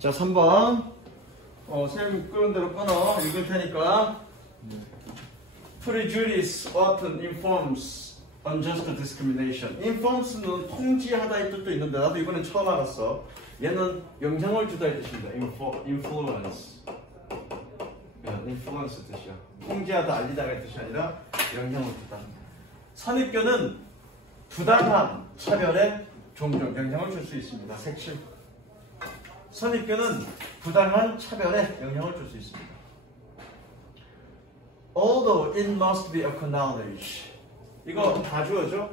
자, 3번. 선생님 끄는 대로 끊어. 읽을 테니까. Prejudice often informs unjust discrimination. informs는 통지하다 이 뜻도 있는데 나도 이번엔 처음 알았어. 얘는 영향을 주다 이 뜻입니다. influence. influence 뜻이야. 통지하다, 알리다가 이 뜻이 아니라 영향을 주다. 선입견은 부당한 차별에 종종 영향을 줄 수 있습니다. 색칠. 선입견은 부당한 차별에 영향을 줄 수 있습니다. Although it must be acknowledged. 이거 다 주어져.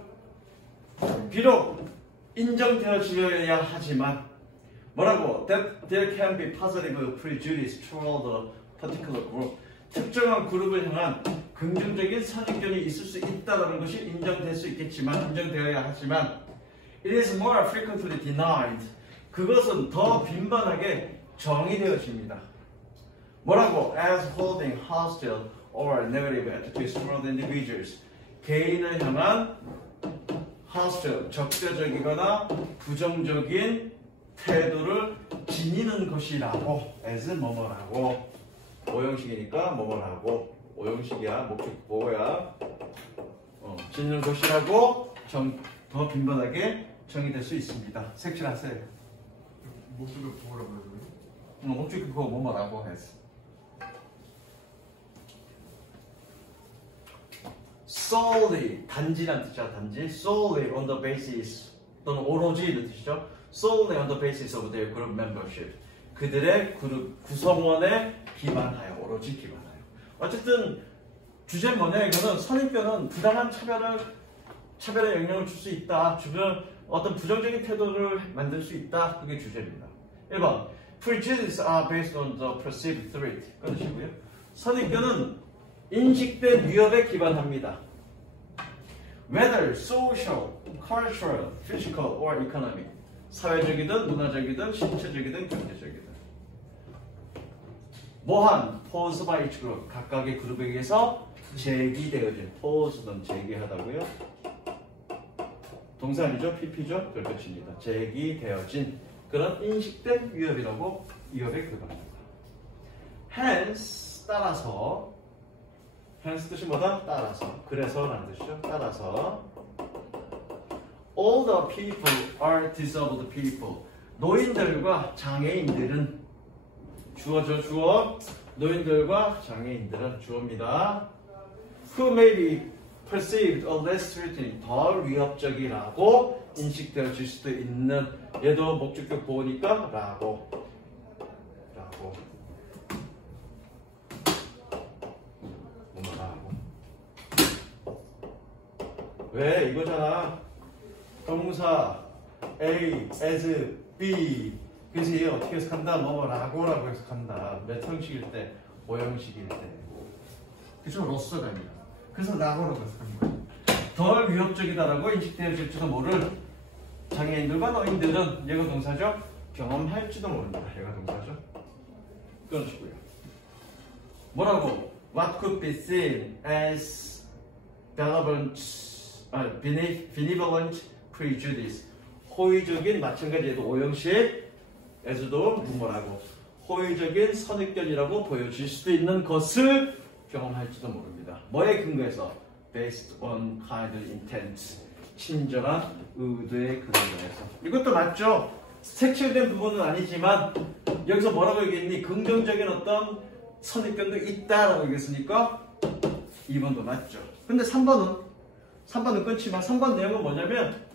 비록 인정되어져야 하지만 뭐라고? That there can be positive prejudice toward a particular group. 특정한 그룹을 향한 긍정적인 선입견이 있을 수 있다는 것이 인정될 수 있겠지만, 인정되어야 하지만 it is more frequently denied. 그것은 더 빈번하게 정의되어집니다. 뭐라고? As holding hostile or negative attitudes toward individuals. 개인을 향한 hostile, 적대적이거나 부정적인 태도를 지니는 것이라고. as 뭐뭐라고. 오형식이니까 뭐뭐라고. 오형식이야. 목적 보호야. 지니는 것이라고 더 빈번하게 정의될 수 있습니다. 색칠하세요. 목적을 보호라고 해야 되나요? 목적이 그거 뭐뭐라고 했어. solely, 단지란 뜻이야. 단지. solely on the basis 또는 오로지 이런 뜻이죠. solely on the basis of their group membership. 그들의 그룹 구성원에 기반하여, 오로지 기반하여. 어쨌든 주제는 뭐냐, 이거는 선입견은 부당한 차별에 영향을 줄 수 있다. 주변 어떤 부정적인 태도를 만들 수 있다. 그게 주제입니다. 1번. Prejudices are based on the perceived threat. 끊으시고요. 선입견은 인식된 위협에 기반합니다. Whether social, cultural, physical, or economic. 사회적이든 문화적이든 신체적이든 경제적이든. 뭐한 posed by each group. 각각의 그룹에 의해서 제기되어진. posed는 제기하다고요. 동사 아니죠? PP죠? 별표치입니다. 제기되어진 그런 인식된 위협이라고 위협에 기반합니다. Hence, 따라서. hence 뜻이 뭐다? 따라서. 그래서라는 뜻이죠. 따라서. All the people are disabled people. 노인들과 장애인들은 주어죠. 주어. 노인들과 장애인들은 주어입니다. Who may be perceived or less threatening. 덜 위협적이라고 인식되어질 수도 있는. 얘도 목적격 보호니까 라고. 왜? 이거잖아. 동사 A, as, B. 그래서 얘 어떻게 해석한다? 뭐라고 해석한다. 몇 형식일 때? 5형식일 때. 그쵸, 러스가 아니라. 그래서 라고라고 해석한 거예요. 덜 위협적이다라고 인식되어질지도 모를 장애인들과 노인들은 얘가 동사죠? 경험할지도 모른다. 얘가 동사죠? 끊으시고요. 뭐라고? What could be seen as benevolent prejudice. 호의적인, 마찬가지로 오형식에서도 뭐라고? 호의적인 선입견이라고 보여질 수도 있는 것을 경험할지도 모릅니다. 뭐에 근거해서? Based on kind intent. 친절한 의도의 근거에서. 이것도 맞죠? 색칠된 부분은 아니지만 여기서 뭐라고 얘기했니? 긍정적인 어떤 선입견도 있다라고 얘기했으니까 2번도 맞죠. 근데 3번은 끊지만 3번 내용은 뭐냐면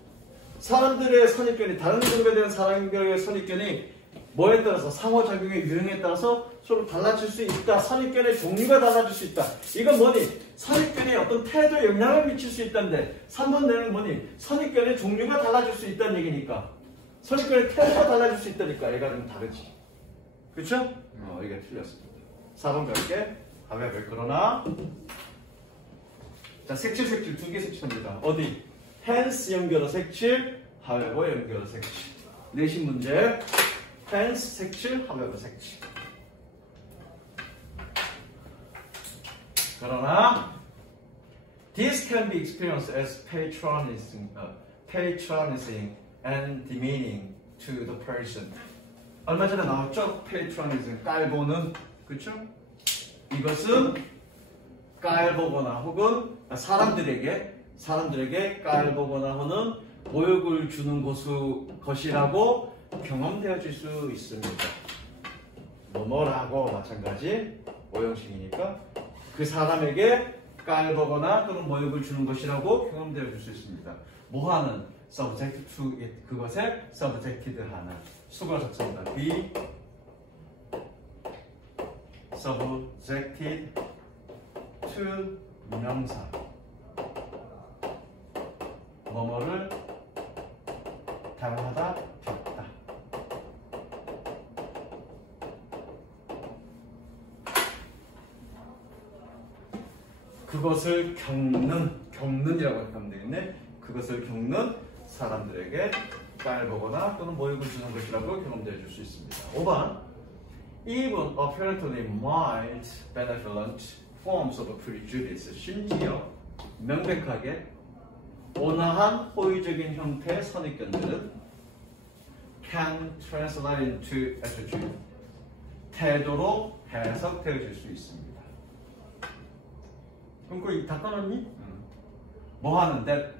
사람들의 선입견이 다른 그룹에 대한 사람들의 선입견이 뭐에 따라서 상호작용의 유형에 따라서 서로 달라질 수 있다. 선입견의 종류가 달라질 수 있다. 이건 뭐니? 선입견이 어떤 태도에 영향을 미칠 수 있다는데 3번 내용은 뭐니? 선입견의 종류가 달라질 수 있다는 얘기니까 선입견의 태도가 달라질 수 있다니까 얘가 좀 다르지. 그렇죠? 이게 틀렸습니다. 4번 갈게. 가볍게. 그러나 자, 색칠 두 개 색칠합니다. 어디? hence 연결어 색칠, however 연결어 색칠. 내신 문제. hence 색칠, however 색칠. 그러나 this can be experienced as patronizing and demeaning to the person. 얼마 전에 나왔죠? 페이트로니즘 깔보는 그쵸? 이것은 깔보거나 혹은 사람들에게 깔보거나 하는 모욕을 주는 것이라고 경험되어질 수 있습니다. 뭐라고 마찬가지 오형식이니까 그 사람에게 깔보거나 또는 모욕을 주는 것이라고 경험되어질 수 있습니다. 뭐하는 subject to it 그것에 subjected 하는 수가 적습니다. be subjected to 명사 뭐뭐를 당하다 겪다. 그것을 겪는이라고 하면 되겠네. 그것을 겪는 사람들에게 깔보거나 또는 모욕을 주는 것이라고 경험되어 줄 수 있습니다. 5번 Even apparently mild benevolent forms of prejudice 심지어 명백하게 온화한 호의적인 형태의 선입견들은 can translate into attitude 태도로 해석되어질 수 있습니다. 그럼 그거 다 꺼놨니? 뭐하는 that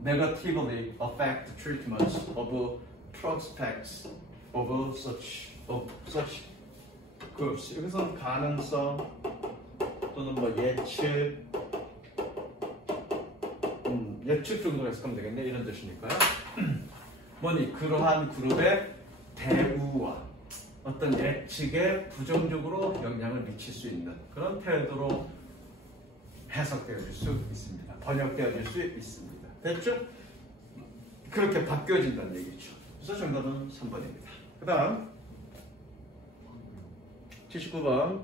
negatively affect treatments of prospects of such groups. 여기서 가능성 또는 뭐 예측 정도로 해석하면 되겠네. 이런 뜻이니까요. 뭐니 그러한 그룹의 대우와 어떤 예측에 부정적으로 영향을 미칠 수 있는 그런 태도로 해석되어질 수 있습니다. 번역되어질 수 있습니다. 됐죠? 그렇게 바뀌어진다는 얘기죠. 그래서 정답은 3번입니다. 그 다음 79번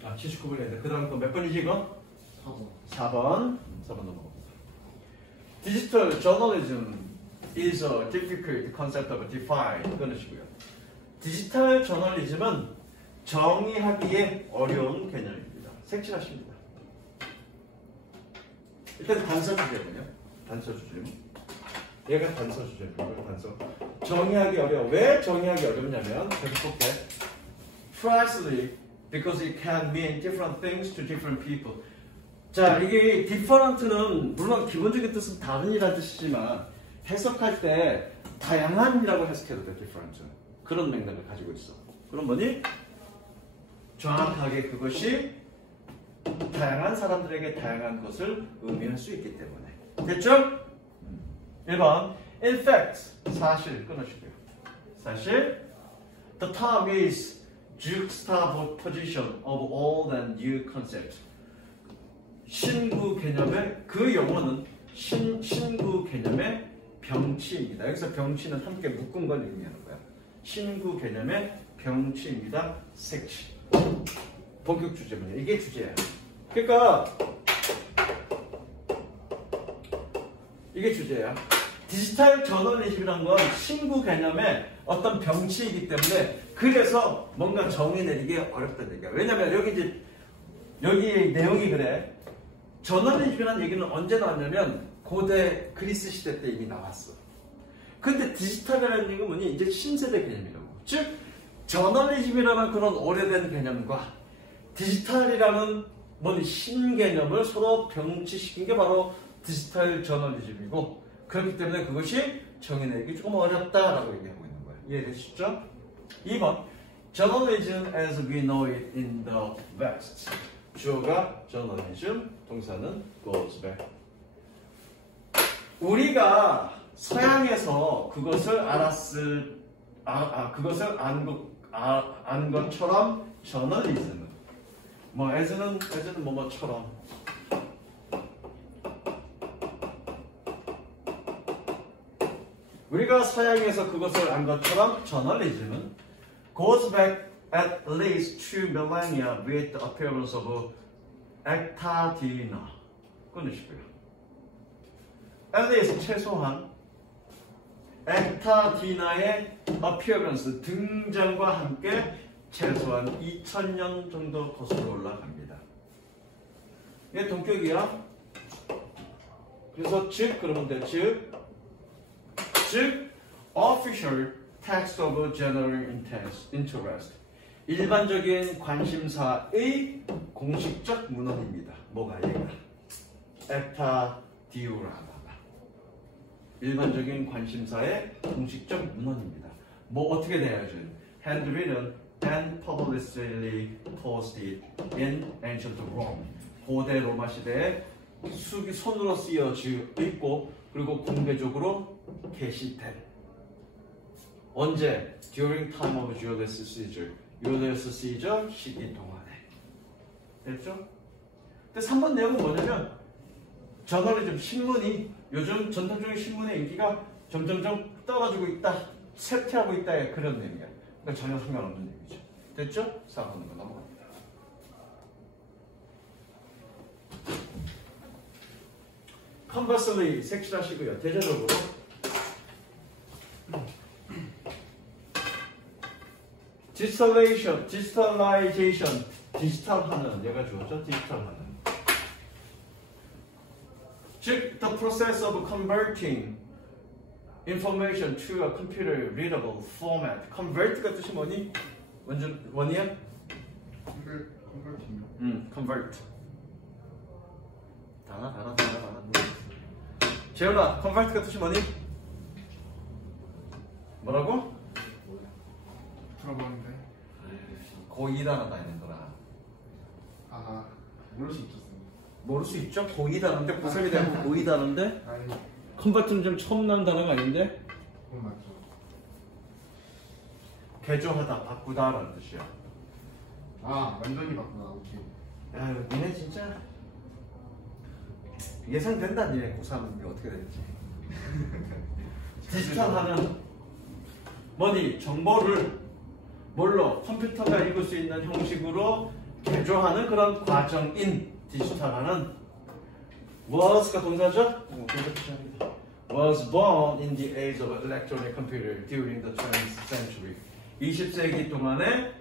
79번 했는데 그 다음 거 몇 번이지 이거? 4번 넘어갑니다. 디지털 저널리즘 is a difficult concept of define 끊으시고요. 디지털 저널리즘은 정의하기에 어려운 개념입니다. 색칠하십니다. 일단 단서 주제군요. 단서 주제. 얘가 단서 주제입니다. 단서. 정의하기 어려워. 왜 정의하기 어렵냐면 계속 볼게. Precisely because it can mean different things to different people. 자, 이게 different는 물론 기본적인 뜻은 다른이라는 뜻이지만 해석할 때 다양한이라고 해석해도 돼. different는. 그런 맥락을 가지고 있어. 그럼 뭐니? 정확하게 그것이 다양한 사람들에게 다양한 것을 의미할 수 있기 때문에. 됐죠? 1번 In fact, 사실 끊으시고요. 사실 The term is juxtaposition of old and new concepts. 신구 개념의 그 용어는 신구 개념의 병치입니다. 여기서 병치는 함께 묶은 걸 의미하는 거야. 신구 개념의 병치입니다. 색치. 본격 주제군요. 이게 주제예요. 그러니까 이게 주제야. 디지털 저널리즘이란 건 신구 개념의 어떤 병치이기 때문에 그래서 뭔가 정의 내리기 어렵다는 얘기야. 왜냐면 여기 내용이 그래. 저널리즘이라는 얘기는 언제 나왔냐면 고대 그리스 시대 때 이미 나왔어. 근데 디지털이라는 얘기는 뭐니? 이제 신세대 개념이라고. 즉 저널리즘이라는 그런 오래된 개념과 디지털이라는 뭐니 신개념을 서로 병치시킨 게 바로 디지털 저널리즘이고 그렇기 때문에 그것이 정의내기 조금 어렵다라고 얘기하고 있는 거예요. 이해되시죠? 2번 Journalism as we know it in the West. 주어가 journalism, 동사는 goes back. 우리가 서양에서 그것을 그것을 안 것처럼 저널리즘은 뭐 as는 뭐뭐처럼 우리가 서양에서 그것을 안 것처럼 저널리즘은 goes back at least 2 millennia with the appearance of acta divina. 끊으시고요. at least 최소한 acta divina의 appearance 등장과 함께 최소한 2000년 정도 거슬러 올라갑니다. 이게 동격이야. 그래서 즉 그러면 돼. 즉 official text of general interest. 일반적인 관심사의 공식적 문헌입니다. 뭐가 얘가? 에타 디오라마. 일반적인 관심사의 공식적 문헌입니다. 뭐 어떻게 돼야죠? Handwritten and publicly posted in ancient Rome. 고대 로마 시대에 손으로 쓰여져 있고 그리고 공개적으로 게시된. 언제? During time of Julius Caesar. 유리어스 시저 시기 동안에. 됐죠? 근데 3번 내용은 뭐냐면 저널리즘 신문이 요즘 전통적인 신문의 인기가 점점점 떨어지고 있다, 쇠퇴하고 있다 그런 내용이야. 그러니까 전혀 상관없는 얘기죠. 됐죠? 4번으로 넘어갑니다. 컨버슬리 색칠하시고요. 대체적으로 디지털라이제이션, 디지털하는 얘가 주어져. 디지털하는. 즉, the process of converting information to a computer readable format. convert가 뜻이 뭐니? 원이야? 컨버팅이요? convert. 달아. 재현아, convert가 뜻이 뭐니? 뭐라고? 들어보는데. 고이다라다 있는 거라. 아, 모를 수 있겠습니다. 모를 수 있죠? 고이다는데 고삼이 되면 고이다는데 아니, 컨버트는 좀 처음 난 단어가 아닌데 그건 맞죠. 개조하다, 바꾸다라는 뜻이야. 아, 완전히 바꾸나. 오케이. 아유, 니네 진짜 예상된다. 니네 고3이 어떻게 될지. 디지털하는 뭐니? 정보를 뭘로? 컴퓨터가 읽을 수 있는 형식으로 개조하는 그런 과정인 디지털하는. was가 동사죠? was born in the age of electronic computer during the 20th century. 20세기 동안에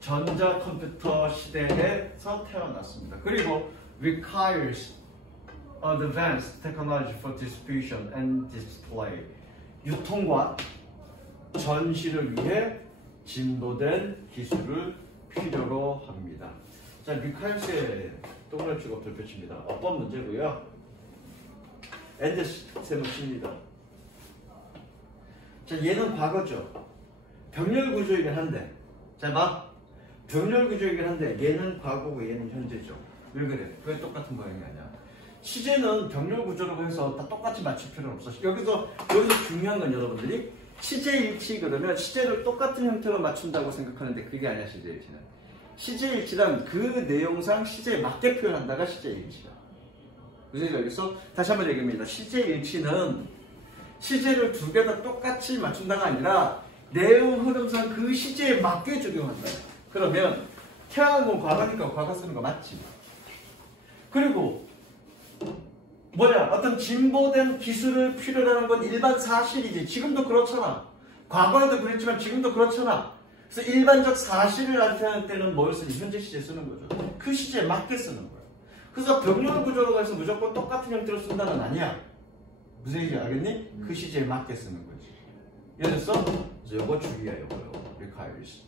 전자컴퓨터 시대에서 태어났습니다. 그리고 requires advanced technology for distribution and display. 유통과 전시를 위해 진보된 기술을 필요로 합니다. 자, requires의 동그라미 치고 별표칩니다. 어법 문제고요. and 세모칩니다. 자, 얘는 과거죠. 병렬 구조이긴 한데, 자, 봐. 병렬 구조이긴 한데 얘는 과거고 얘는 현재죠. 왜 그래? 왜 똑같은 모양이 아니야? 시제는 병렬 구조라고 해서 다 똑같이 맞출 필요는 없어. 여기서 중요한 건 여러분들이 시제일치 그러면 시제를 똑같은 형태로 맞춘다고 생각하는데 그게 아니야. 시제일치는 시제일치란 그 내용상 시제에 맞게 표현한다가 시제일치야. 무슨 여기서 다시 한번 얘기합니다. 시제일치는 시제를 두 개 다 똑같이 맞춘다가 아니라 내용 흐름상 그 시제에 맞게 적용한다. 그러면 태어난 건 과거니까 과거 쓰는 거 맞지. 그리고 뭐냐, 어떤 진보된 기술을 필요로 하는 건 일반 사실이지. 지금도 그렇잖아. 과거에도 그랬지만 지금도 그렇잖아. 그래서 일반적 사실을 나타낼 때는 뭘 쓰니? 현재 시제 쓰는 거죠. 그 시제에 맞게 쓰는 거야. 그래서 병렬 구조로 해서 무조건 똑같은 형태로 쓴다는 아니야. 무슨 얘기인지 알겠니? 그 시제에 맞게 쓰는 거지. 이해됐어? 그래서 이거 주의야. 이거요. requires.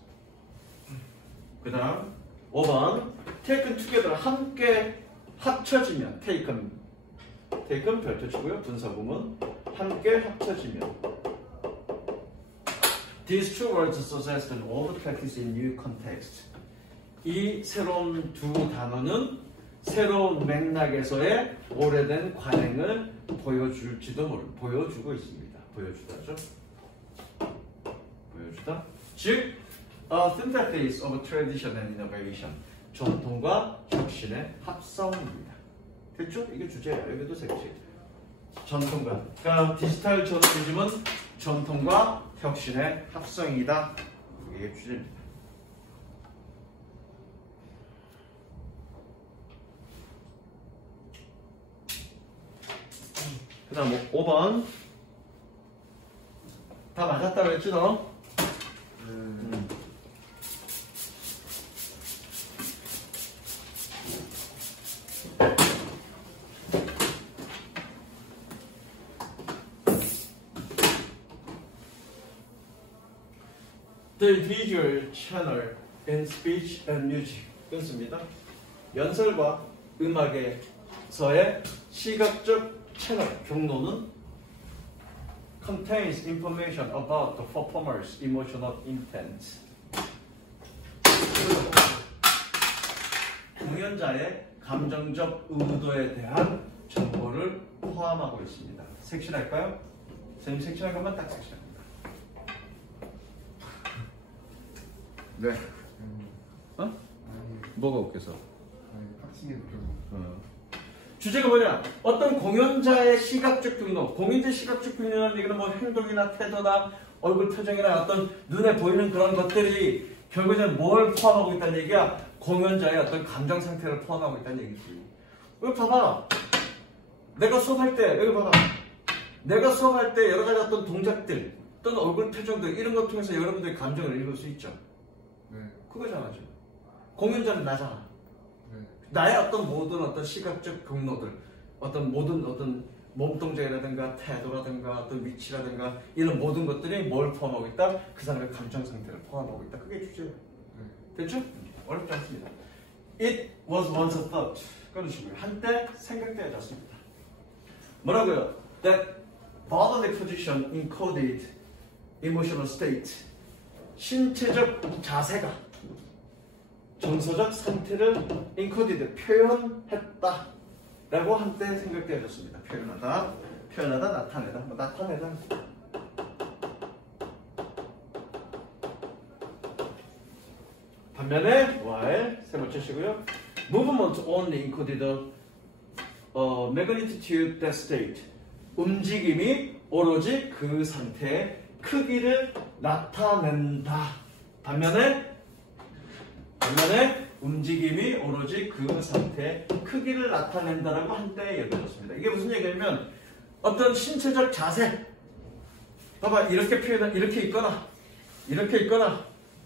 그 다음 5번 taken together, 함께 합쳐지면. taken 별표 치고요. 분사구문 함께 합쳐지면. These two words suggest an old practice in new context. 이 새로운 두 단어는 새로운 맥락에서의 오래된 관행을 보여줄지도 보여주고 있습니다. 보여주다죠. 보여주다. 즉, a synthesis of tradition and innovation. 전통과 혁신의 합성입니다. 됐죠? 이게 주제예요. 여기도 색칠. 전통과. 그러니까 디지털 저널리즘은 전통과 혁신의 합성이다. 이게 주제입니다. 그 다음 5번. 다 맞았다고 했지 너? The visual channel in speech and music. 끊습니다. 연설과 음악에서의 시각적 채널, 경로는 contains information about the performer's emotional intent. 공연자의 감정적 의도에 대한 정보를 포함하고 있습니다. 섹션할까요? 선생님 섹션할 거면 딱 섹션합니다. 네. 어? 아니, 뭐가 웃겨서? 아니 빡치게 느껴서. 주제가 뭐냐? 어떤 공연자의 시각적 경로, 공연자의 시각적 경로라는 얘기는 뭐 행동이나 태도나 얼굴 표정이나 어떤 눈에 보이는 그런 것들이 결국에는 뭘 포함하고 있다는 얘기야? 공연자의 어떤 감정 상태를 포함하고 있다는 얘기지. 여기 봐봐. 내가 수업할 때, 여기 봐봐. 내가 수업할 때 여러 가지 어떤 동작들, 또는 얼굴 표정들, 이런 것 통해서 여러분들의 감정을 읽을 수 있죠. 네. 그거잖아, 지금. 공연자는 나잖아. 네. 나의 어떤 모든 어떤 시각적 경로들, 어떤 모든 어떤 몸동작이라든가 태도라든가 어떤 위치라든가 이런 모든 것들이 뭘 포함하고 있다? 그 사람의 감정 상태를 포함하고 있다. 그게 주제예요. 됐죠? 어렵지 않습니다. It was once a thought. 끊으시고요. 한때 생각되어졌습니다. 뭐라고요? That bodily position encoded emotional state. 신체적 자세가 정서적 상태를 encoded, 표현했다 라고 한때 생각되어졌습니다. 표현하다, 나타내다, 뭐 나타내다. 반면에 while 세 번째 시고요. Movement only encoded magnitude that state. 움직임이 오로지 그 상태의 크기를 나타낸다. 반면에 움직임이 오로지 그 상태의 크기를 나타낸다라고 한때 얘기해줬습니다. 이게 무슨 얘기냐면 어떤 신체적 자세. 봐봐, 이렇게 이렇게 있거나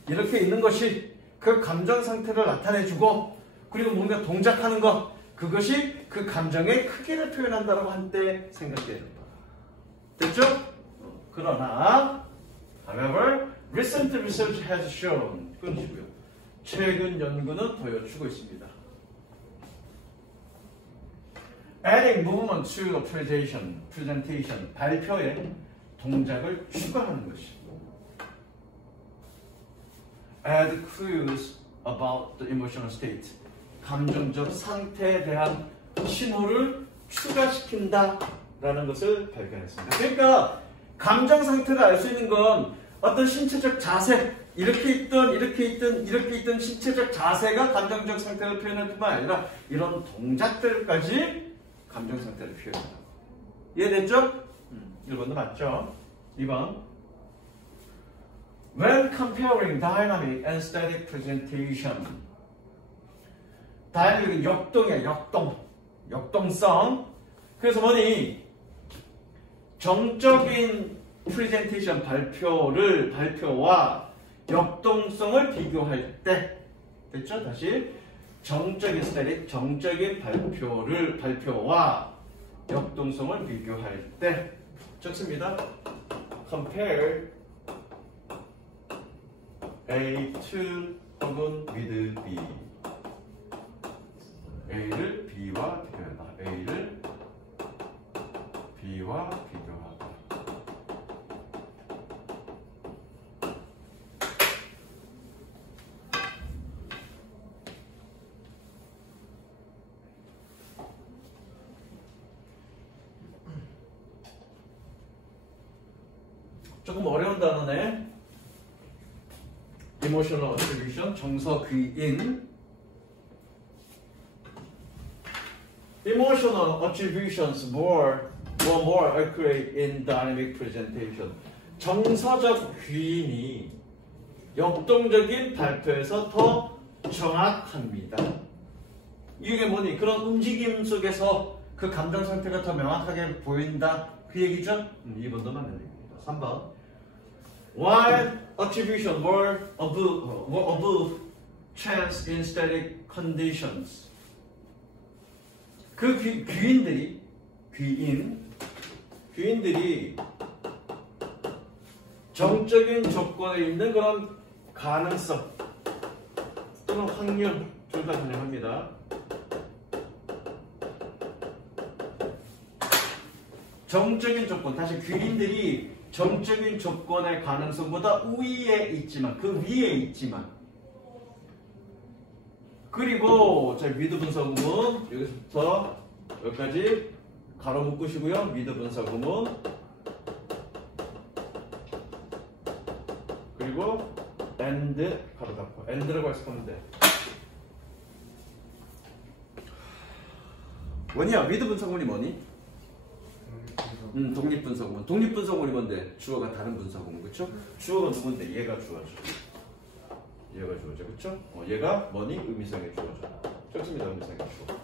이렇게 있는 것이 그 감정 상태를 나타내주고, 그리고 뭔가 동작하는 것, 그것이 그 감정의 크기를 표현한다라고 한때 생각돼요. 됐죠? 그러나 however, recent research has shown, 끊으시고요. 최근 연구는 보여주고 있습니다. Adding movement to a presentation, 발표에 동작을 추가하는 것이. Add clues about the emotional state. 감정적 상태에 대한 신호를 추가시킨다라는 것을 발견했습니다. 그러니까 감정 상태를 알 수 있는 건 어떤 신체적 자세, 이렇게 있던 신체적 자세가 감정적 상태를 표현할 뿐만 아니라 이런 동작들까지 감정 상태를 표현한다. 이해됐죠? 1번도 맞죠? 2번. When comparing dynamic and static presentation. 다이내믹은 역동이야, 역동성. 그래서 뭐니? 정적인 프레젠테이션 발표와 역동성을 비교할 때, 됐죠? 다시 정적인 스타일, 정적인 발표와 역동성을 비교할 때 적습니다. Compare A to 혹은 with B. A를 B와 비교하다. A를 B와 비교하다. 조금 어려운 단어네. Emotional attribution, 정서 귀인. Emotional attributions were more accurate in dynamic presentation. 정서적 귀인이 역동적인 발표에서 더 정확합니다. 이게 뭐니? 그런 움직임 속에서 그 감정 상태가 더 명확하게 보인다. 그 얘기죠? 2번도 맞는 얘기입니다. 3번. While attribution were above chance in static conditions. 그 귀인들이 정적인 조건에 있는 그런 가능성 또는 확률 둘 다 가능합니다. 정적인 조건, 다시 귀인들이 정적인 조건의 가능성보다 우위에 있지만, 그 위에 있지만, 그리고 자 미드 분석 구문 여기서부터 여기까지 가로 묶으시고요. 미드 분석 구문 그리고 and 가로 닫고 and라고 해석하면 돼. 뭐냐? 미드 분석 구문이 뭐니? 독립 분석 구문. 독립 분석 구문이 뭔데? 주어가 다른 분석 구문, 그렇죠? 주어가 누군데? 얘가 주어죠. 얘가 주어죠, 그렇죠? 얘가 뭐니? 의미상의 주어죠. 좋습니다, 의미상의 주어.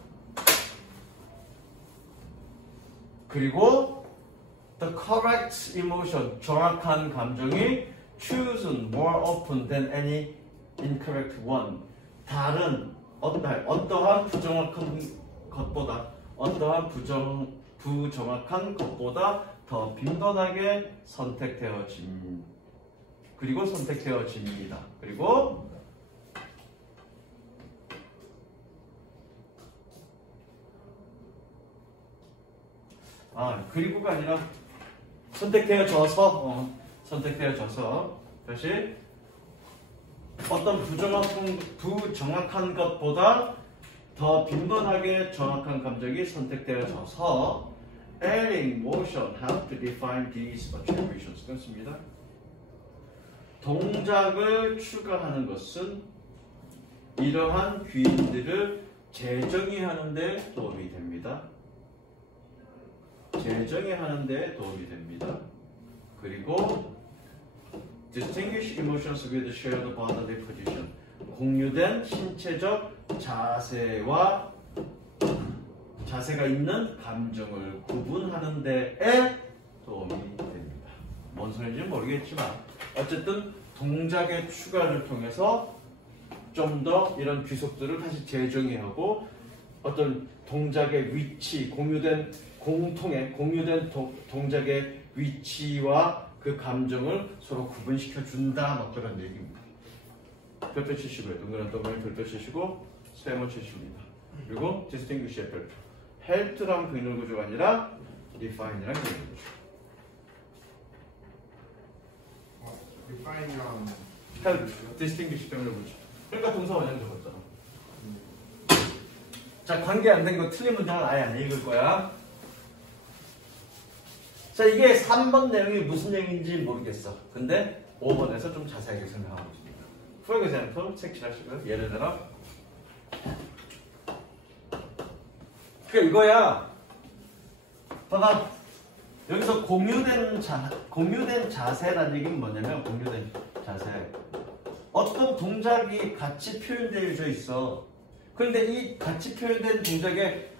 그리고 the correct emotion, 정확한 감정이 chosen more often than any incorrect one. 다른 어떠한 부정확한 것보다 부정확한 것보다 더 빈번하게 선택되어집니다. 그리고 그리고가 아니라 선택되어져서 다시 어떤 부정확한 것보다 더 빈번하게 정확한 감정이 선택되어져서 adding motion help to define these attributions. 그렇습니다. 동작을 추가하는 것은 이러한 귀인들을 재정의하는 데 도움이 됩니다. 그리고 distinguish emotions with shared bodily position. 공유된 신체적 자세가 있는 감정을 구분하는 데에 도움이 됩니다. 뭔 소리인지 모르겠지만 어쨌든 동작의 추가를 통해서 좀 더 이런 귀속들을 다시 재정의하고 어떤 동작의 위치, 공유된 동작의 위치와 그 감정을 서로 구분시켜 준다, 뭐 그런 얘기입니다. 별표 치시고요. 동그란 별표 치시고 세모 치십니다. 그리고 distinguish의 별표. help랑 근을 구조가 아니라 define이랑 근을 구조. define이랑 help, distinguish 근을 구조. 그러니까 동사 원형 적었잖아. 자, 관계 안 된 거 틀린 문장은 아예 안 읽을 거야. 자, 이게 3번 내용이 무슨 내용인지 모르겠어. 근데 5번에서 좀 자세하게 설명하고 있습니다. For example, 색칠하시고요. 예를 들어 그러니까 이거야. 봐봐. 여기서 공유된 자세라는 얘기는 뭐냐면 공유된 자세. 어떤 동작이 같이 표현되어져 있어. 그런데 이 같이 표현된 동작에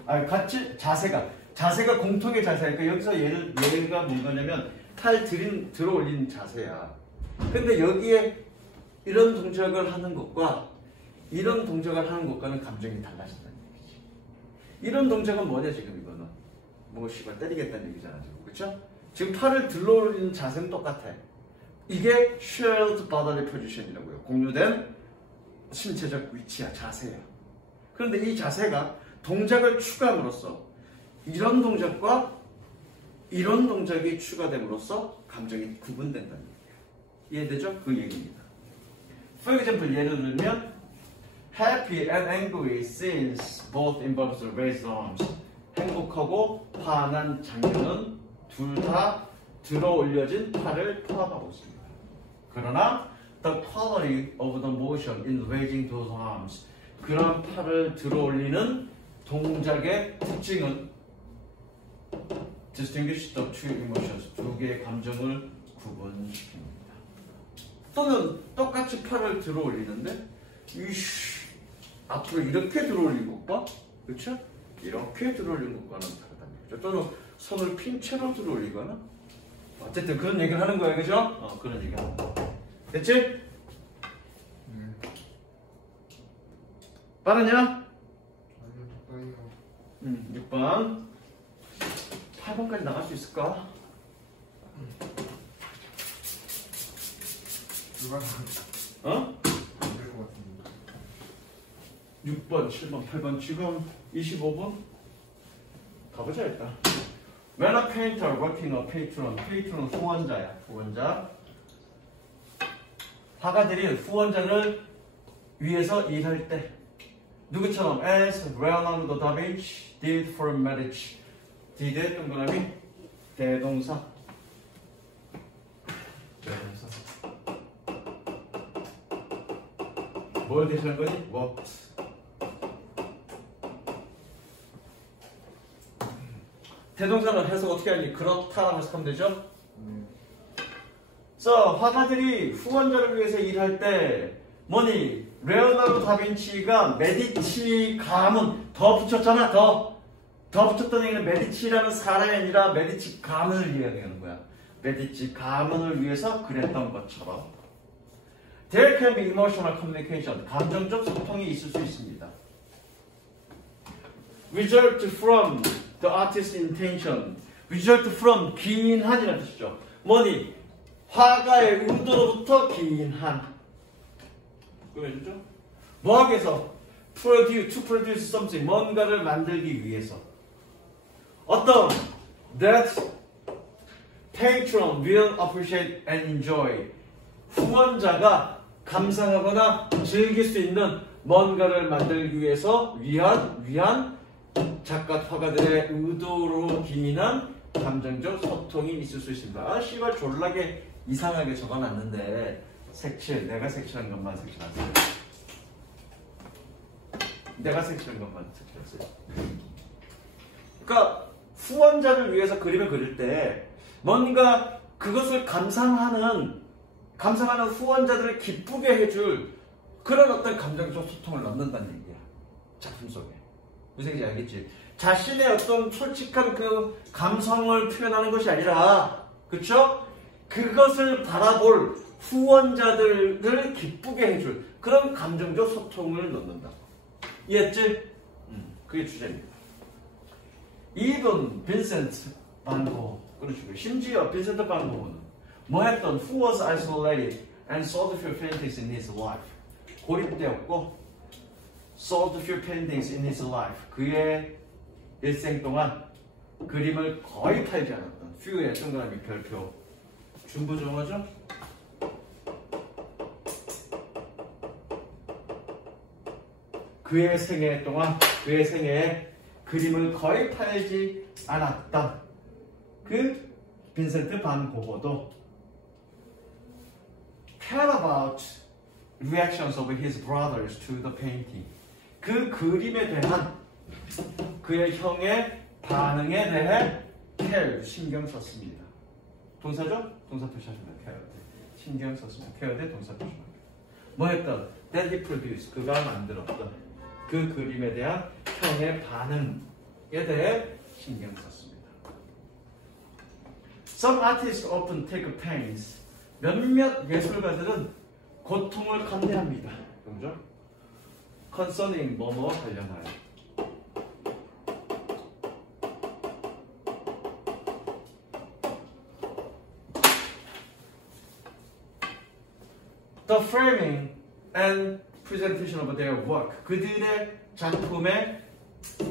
자세가 공통의 자세야. 그러니까 여기서 얘가 뭐냐면 팔 들어 올린 자세야. 근데 여기에 이런 동작을 하는 것과 이런 동작을 하는 것과는 감정이 달라진다는 얘기지. 이런 동작은 뭐냐 지금 이거는 뭐 씨발 때리겠다는 얘기잖아 지금. 그렇죠? 지금 팔을 들어 올리는 자세는 똑같아. 이게 shared bodily position이라고요. 공유된 신체적 위치야, 자세야. 그런데 이 자세가 동작을 추가함으로써 이런 동작과 이런 동작이 추가됨으로써 감정이 구분된다는 얘기예요. 이해되죠? 그 얘기입니다. For example, 예를 들면 happy and angry scenes both involves raised arms. 행복하고 화난 장면은 둘 다 들어 올려진 팔을 포함하고 있습니다. 그러나 the quality of the motion in raising those arms, 그런 팔을 들어 올리는 동작의 특징은 distinguish the two emotions, 두 개의 감정을 구분시킵니다. 또는 똑같이 팔을 들어 올리는데 앞으로 이렇게 들어 올린 것과 그렇죠? 이렇게 들어 올린 것과는 다르다는 거죠. 또는 손을 핀 채로 들어 올리거나 어쨌든 그런 얘기를 하는 거예요, 그죠? 그런 얘기 하는 거. 됐지? 빠르냐? 아니요, 적당히요. 6번 8번까지 나갈 수 있을까? 누가 어? 안될 것 같은데. 6번, 7번, 8번 지금 25분? 가보자 일단. When a painter working a patron, patron은 후원자야. 후원자. 화가들이 후원자를 위해서 일할 때 누구처럼 as Leonardo da Vinci did for Medici. did의 동그라미 대동사. 대동사. 뭘 대신한 거지? What? 대동사는 해석 어떻게 하니? 그렇다라고 해석하면 되죠? 그래서 화가들이 후원자를 위해서 일할 때 뭐니? 레오나르도 다빈치가 메디치 가문 더 붙였잖아. 더 붙였던 얘기는 메디치라는 사람이 아니라 메디치 가문을 이야기하는 거야. 메디치 가문을 위해서 그랬던 것처럼 There can be emotional communication. 감정적 소통이 있을 수 있습니다. Result from the artist's intention. Result from 기인한이라는 뜻이죠. 뭐니? 화가의 의도로부터 기인한. 그래죠? 뭐하기 위해서? to produce something. 뭔가를 만들기 위해서. 어떤? That patron will appreciate and enjoy. 후원자가 감상하거나 즐길 수 있는 뭔가를 만들기 위해서 위한 작가 화가들의 의도로 기인한 감정적 소통이 있을 수 있습니다. 아 씨발 졸라게 이상하게 적어놨는데 색칠 내가 색칠한 것만 색칠했어요. 내가 색칠한 것만 색칠했어요. 그러니까 후원자를 위해서 그림을 그릴 때 뭔가 그것을 감상하는 후원자들을 기쁘게 해줄 그런 어떤 감정적 소통을 넣는다는 얘기야. 작품 속에. 무슨 얘기인지 알겠지? 자신의 어떤 솔직한 그 감성을 표현하는 것이 아니라, 그쵸? 그것을 바라볼 후원자들을 기쁘게 해줄 그런 감정적 소통을 넣는다. 이해했지? 그게 주제입니다. 2번 빈센트 반 고흐. 그런 식으로. 심지어 빈센트 반 고흐는 뭐 했던? Who was isolated and sold few paintings in his life. 고립되었고 sold few paintings in his life. 그의 일생 동안 그림을 거의 팔지 않았던 few의 동그라미 별표 중부정어죠? 그의 생애 동안 그의 생애에 그림을 거의 팔지 않았던 그 빈센트 반 고흐도 care about reactions of his brothers to the painting. 그 그림에 대한 그의 형의 반응에 대해 care, 신경 썼습니다. 동사죠? 동사 표시하시면 care. 신경 썼습니다. care 대 동사 표시합니다. 뭐 했던? that he produced. 그가 만들었던 그 그림에 대한 형의 반응에 대해 신경 썼습니다. Some artists often take pains. 몇몇 예술가들은 고통을 감내합니다. 그죠? concerning 뭐뭐 관련하여. The framing and presentation of their work. 그들의 작품의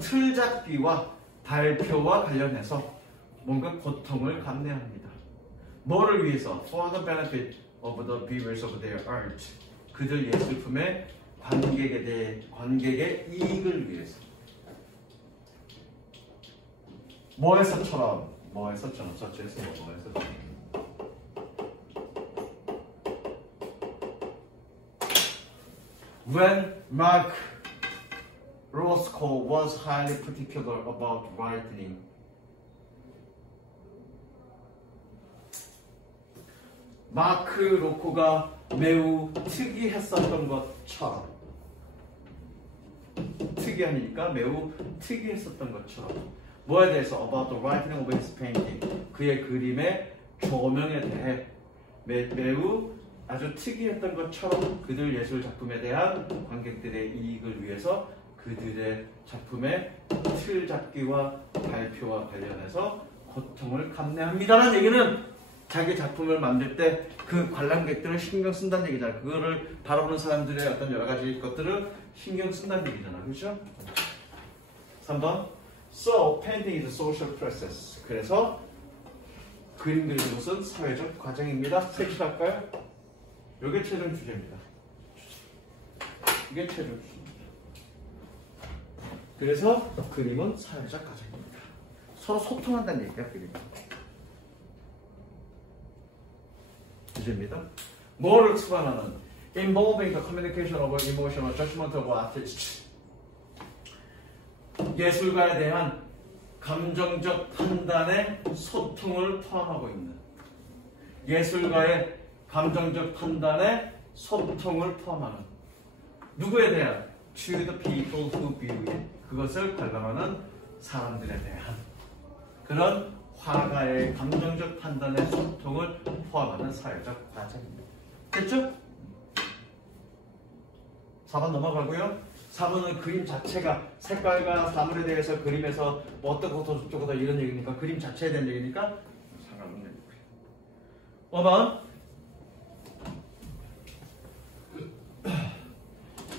틀잡기와 발표와 관련해서 뭔가 고통을 감내합니다. 뭐를 위해서? For the benefit of the viewers of their art. 그들 예술품의 관객의 이익을 위해서. 뭐에서처럼 저체에서 뭐에서처럼. When Mark Roscoe was highly particular about writing. 마크 로코가 매우 특이했었던 것처럼, 특이하니까 매우 특이했었던 것처럼 뭐에 대해서? About the writing of his painting. 그의 그림의 조명에 대해 매우 아주 특이했던 것처럼 그들 예술 작품에 대한 관객들의 이익을 위해서 그들의 작품의 틀 잡기와 발표와 관련해서 고통을 감내합니다라는 얘기는 자기 작품을 만들 때 그 관람객들을 신경 쓴다는 얘기잖아. 그거를 바라보는 사람들의 어떤 여러 가지 것들을 신경 쓴다는 얘기잖아. 그렇죠? 3번. So, painting is a social process. 그래서 그림 그리는 것은 사회적 과정입니다. 색칠할까요? 이게 최종 주제입니다. 이게 최종 주제입니다. 그래서 그림은 사회적 과정입니다. 서로 소통한다는 얘기야, 그림은. 주제입니다. 뭐를 수반하는? Involving the communication of emotion or judgment of artists. 예술가에 대한 감정적 판단의 소통을 포함하고 있는 예술가의 감정적 판단의 소통을 포함하는 누구에 대한 to the people who view it 그것을 관람하는 사람들에 대한 그런 화가의 감정적 판단의 소통을 포함하는 사회적 과정입니다. 됐죠? 4번 넘어가고요. 4번은 그림 자체가 색깔과 사물에 대해서 그림에서 뭐 어떻고 저쩌고 이런 얘기니까 그림 자체에 대한 얘기니까 상관없는 얘기고요. 5번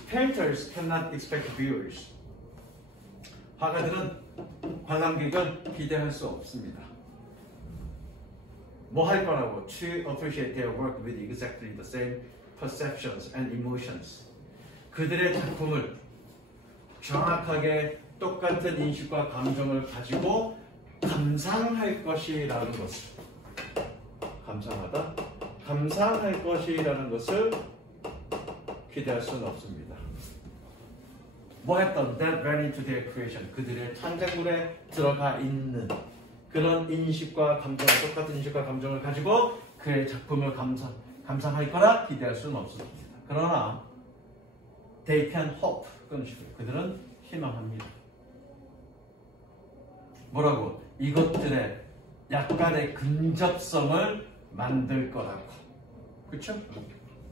Painters cannot expect viewers. 화가들은 관람객을 기대할 수 없습니다. 뭐 할 거라고? To appreciate their work with exactly the same perceptions and emotions. 그들의 작품을 정확하게 똑같은 인식과 감정을 가지고 감상할 것이라는 것을 감상하다? 감상할 것이라는 것을 기대할 수는 없습니다. 뭐 했던? That went into their creation. 그들의 창작물에 들어가 있는 그런 인식과 감정, 똑같은 인식과 감정을 가지고 그의 작품을 감상할 거라 기대할 수는 없습니다. 그러나 they can hope. 그런 식으로 그들은 희망합니다. 뭐라고? 이것들의 약간의 근접성을 만들 거라고. 그렇죠?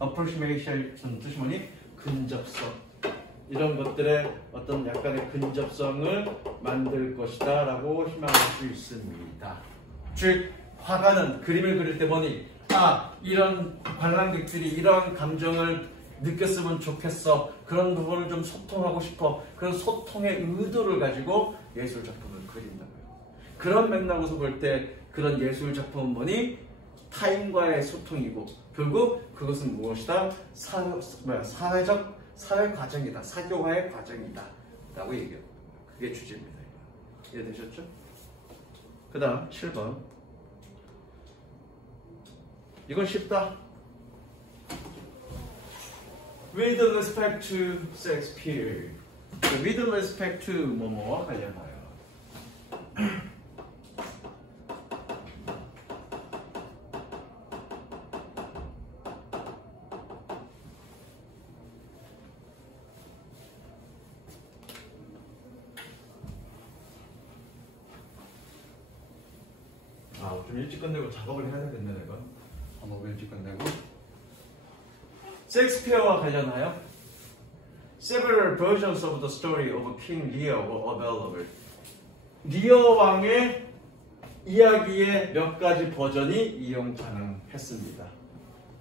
approximation 뜻이 뭐니? 근접성. 이런 것들의 어떤 약간의 근접성을 만들 것이다 라고 희망할 수 있습니다. 즉 화가는 그림을 그릴 때 뭐니? 이런 관람객들이 이런 감정을 느꼈으면 좋겠어. 그런 부분을 좀 소통하고 싶어. 그런 소통의 의도를 가지고 예술 작품을 그린다고요. 그런 맥락에서 볼 때 그런 예술 작품은 뭐니? 타인과의 소통이고 결국 그것은 무엇이다? 사회 과정이다. 사교화의 과정이다. 라고 얘기해요. 그게 주제입니다. 이해되셨죠? 그 다음 7번. 이건 쉽다. With respect to Shakespeare. With respect to 뭐뭐와 관련하여. 좀 일찍 끝내고 작업을 해야 되겠네 내가. 너무 일찍 끝내고. 셰익스피어와 관련하여 Several versions of the story of King Lear were available. 리어 왕의 이야기의 몇 가지 버전이 이용 가능했습니다.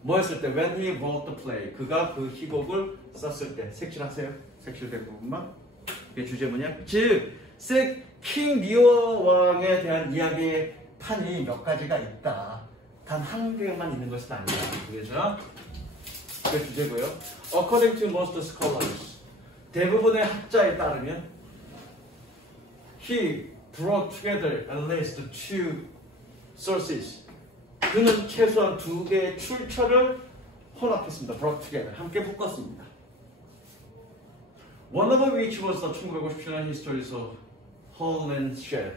뭐 했을 때? When he wrote the play. 그가 그 희곡을 썼을 때. 색칠하세요. 색칠된 부분만. 이게 주제 뭐냐? 즉, 킹 리어 왕에 대한 이야기의 판이 몇 가지가 있다. 단 한 개만 있는 것은 아니다. 그래서 그 주제고요. According to most scholars, 대부분의 학자에 따르면 he brought together at least two sources. 그는 최소한 두 개의 출처를 혼합했습니다. brought together. 함께 묶었습니다. One of which was the 1957년 Histories of Hall and Shell.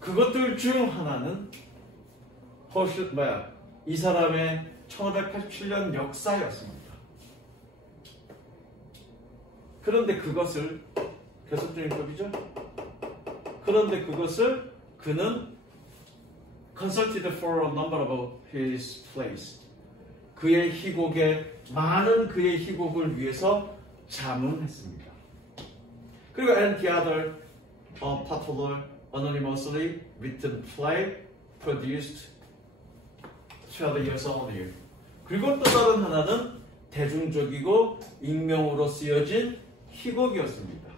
그것들 중 하나는 이 사람의 1587년 역사였습니다. 그런데 그것을 계속적인 법이죠. 그런데 그것을 그는 consulted for a number of his plays. 그의 희곡에 많은 그의 희곡을 위해서 자문했습니다. 그리고 and the other popular anonymously written play produced 12 years only. 그리고 또 다른 하나는 대중적이고 익명으로 쓰여진 희곡이었습니다.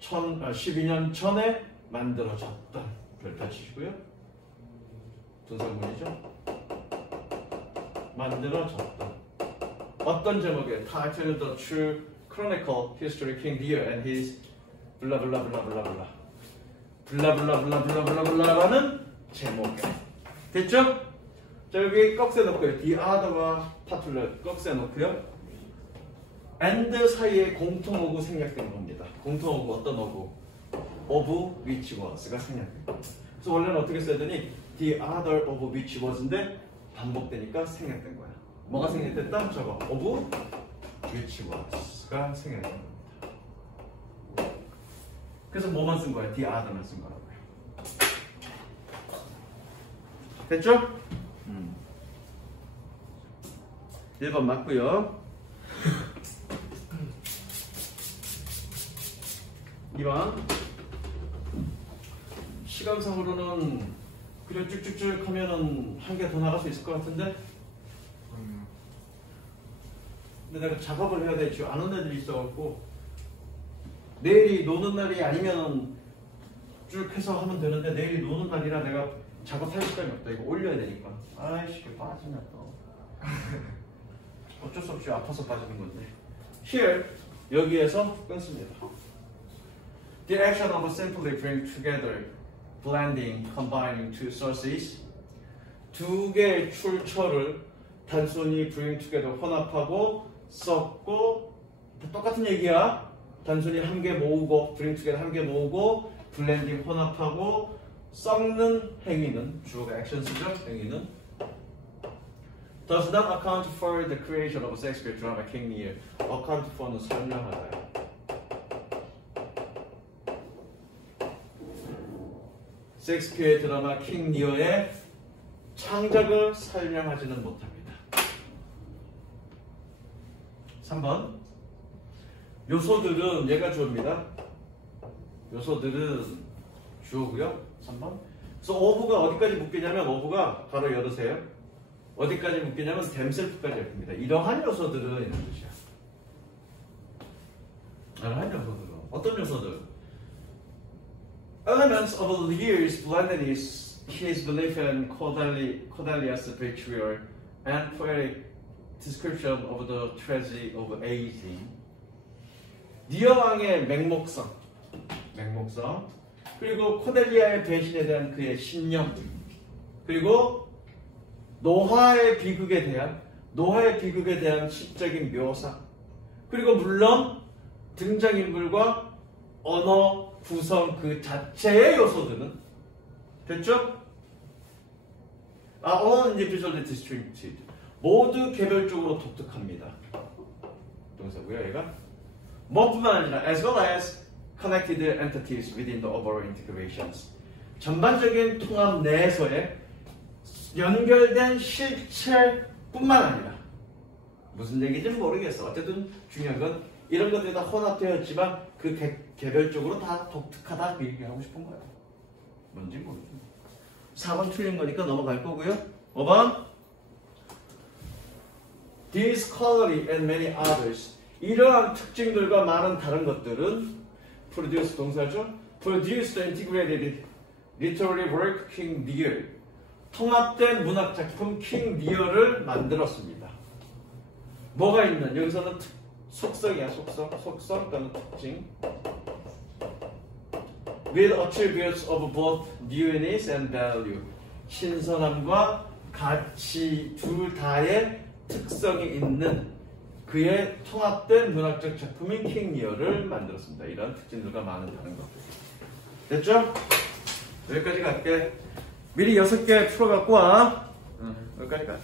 12년 전에 만들어졌던 별표 치시고요. 분사문이죠. 만들어졌던 어떤 제목이에요? Titled The True Chronicle History King Lear and His 블라블라블라블라블라 블라블라블라블라블라라는 제목이에요. 됐죠? 자 여기 꺽쇠 놓고요. The other와 파툴러 꺽쇠 놓고요. and 사이에 공통어구 생략된 겁니다. 공통어구 어떤 어구? of which was가 생략된 거예요. 그래서 원래는 어떻게 써야 되니? The other of which was인데 반복되니까 생략된 거야. 뭐가 생략됐다? 저거 of which was가 생략된 겁니다. 그래서 뭐만 쓴 거야? The other만 쓴 거라고요. 됐죠? 1번 맞고요. 2번 시간상으로는 그냥 쭉쭉쭉 하면은 한 개 더 나갈 수 있을 것 같은데 근데 내가 작업을 해야 돼. 지금 안 오는 애들이 있어갖고 내일이 노는 날이 아니면 쭉 해서 하면 되는데 내일이 노는 날이라 내가 작업할 시간이 없다. 이거 올려야 되니까. 아이씨 빠지냐 또. 어쩔 수 없이 아파서 빠지는 건데. Here 여기에서 끊습니다. The action of simply bring together, blending, combining two sources. 두 개의 출처를 단순히 bring together 혼합하고 섞고 똑같은 얘기야. 단순히 한 개 모으고 bring together 한 개 모으고 blending 혼합하고 섞는 행위는 주어가 actions죠. 행위는 does not account for the creation of Shakespeare drama King Lear. account for는 설명하다요. 셰익스피어의 드라마 킹 리어의 창작을 설명하지는 못합니다. 3번 요소들은 얘가 주어입니다. 요소들은 주어고요. 3번 그래서 어부가 어디까지 묶이냐면 어부가 바로 열으세요. 어디까지 묶이냐면 themself까지 묶입니다. 이러한 요소들은 이런 뜻이야. 이러한 요소들은 어떤 요소들? Elements of Lear's blended his belief in Cordelia's betrayal and poetic description of the tragedy of aging. 리어 왕의 맹목성, 그리고 코델리아의 배신에 대한 그의 신념, 그리고 노화의 비극에 대한 시적인 묘사, 그리고 물론 등장인물과 언어 구성 그 자체의 요소들은 됐죠? all individually distincted 모두 개별적으로 독특합니다. 동사고요. 얘가 뭐뿐만 아니라 as well as connected entities within the overall integrations 전반적인 통합 내에서의 연결된 실체뿐만 아니라 무슨 얘기인지는 모르겠어. 어쨌든 중요한 건 이런 것들이 다 혼합되어 있지만 그 개별적으로 다 독특하다 그 얘기하고 싶은 거예요. 뭔지 모르죠. 4번 틀린 거니까 넘어갈 거고요. 5번 These quality and many others 이러한 특징들과 많은 다른 것들은 produce 동사죠. Produce the integrated literary work King Lear 통합된 문학 작품 킹 리어를 만들었습니다. 뭐가 있는 여기서는 속성이야. 속성 또는 특징 with attributes of both newness and value 신선함과 가치 둘 다의 특성이 있는 그의 통합된 문학적 작품인 킹 리어를 만들었습니다. 이런 특징들과 많은 다른 것들 됐죠? 여기까지 갈게. 미리 6개 풀어갖고 와. 여기까지 갈게.